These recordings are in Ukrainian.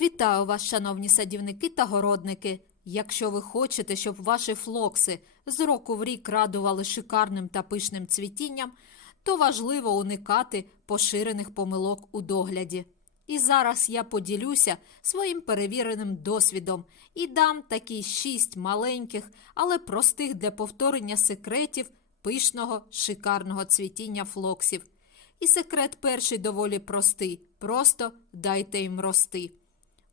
Вітаю вас, шановні садівники та городники. Якщо ви хочете, щоб ваші флокси з року в рік радували шикарним та пишним цвітінням, то важливо уникати поширених помилок у догляді. І зараз я поділюся своїм перевіреним досвідом і дам такі шість маленьких, але простих для повторення секретів пишного шикарного цвітіння флоксів. І секрет перший доволі простий. Просто дайте їм рости.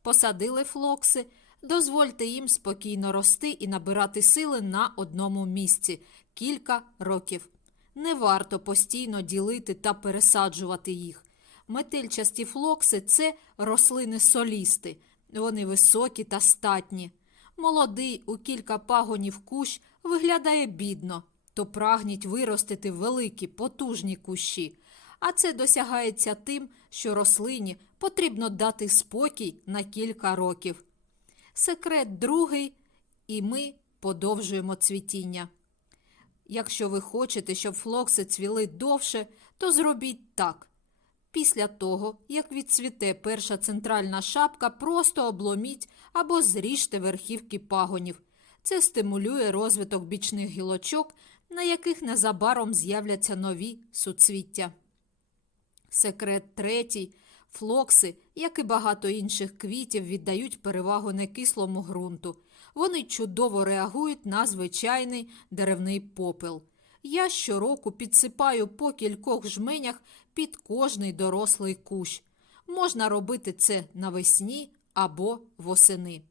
Посадили флокси, дозвольте їм спокійно рости і набирати сили на одному місці кілька років. Не варто постійно ділити та пересаджувати їх. Метельчасті флокси це рослини солісти. Вони високі та статні. Молодий у кілька пагонів кущ виглядає бідно, то прагніть виростити великі, потужні кущі. А це досягається тим, що рослині потрібно дати спокій на кілька років. Секрет другий, і ми подовжуємо цвітіння. Якщо ви хочете, щоб флокси цвіли довше, то зробіть так. Після того, як відцвіте перша центральна шапка, просто обломіть або зріжте верхівки пагонів. Це стимулює розвиток бічних гілочок, на яких незабаром з'являться нові суцвіття. Секрет третій. Флокси, як і багато інших квітів, віддають перевагу некислому ґрунту. Вони чудово реагують на звичайний деревний попел. Я щороку підсипаю по кількох жменях під кожний дорослий кущ. Можна робити це навесні або восени.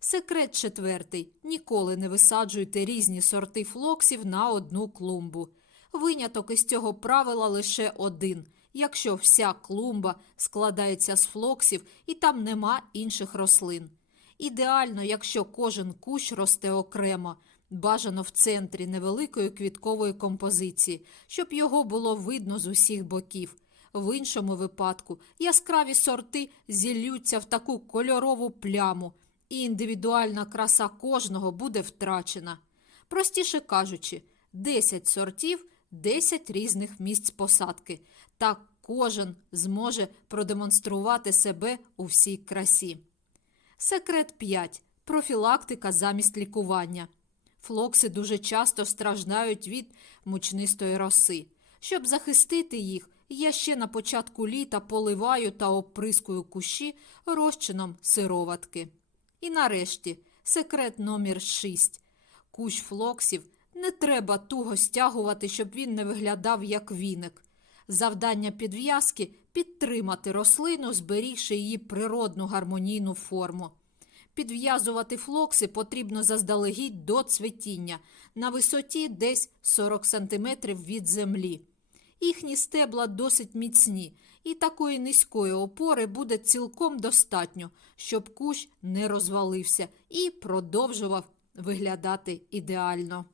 Секрет четвертий. Ніколи не висаджуйте різні сорти флоксів на одну клумбу. Виняток із цього правила лише один. Якщо вся клумба складається з флоксів і там нема інших рослин. Ідеально, якщо кожен кущ росте окремо, бажано в центрі невеликої квіткової композиції, щоб його було видно з усіх боків. В іншому випадку яскраві сорти зіллються в таку кольорову пляму, і індивідуальна краса кожного буде втрачена. Простіше кажучи, 10 сортів, 10 різних місць посадки. Так кожен зможе продемонструвати себе у всій красі. Секрет 5. Профілактика замість лікування. Флокси дуже часто страждають від мучнистої роси. Щоб захистити їх, я ще на початку літа поливаю та оприскую кущі розчином сироватки. І нарешті секрет номер 6. Кущ флоксів не треба туго стягувати, щоб він не виглядав як віник. Завдання підв'язки підтримати рослину, зберігши її природну гармонійну форму. Підв'язувати флокси потрібно заздалегідь до цвітіння на висоті десь 40 см від землі. Їхні стебла досить міцні, і такої низької опори буде цілком достатньо, щоб кущ не розвалився і продовжував виглядати ідеально.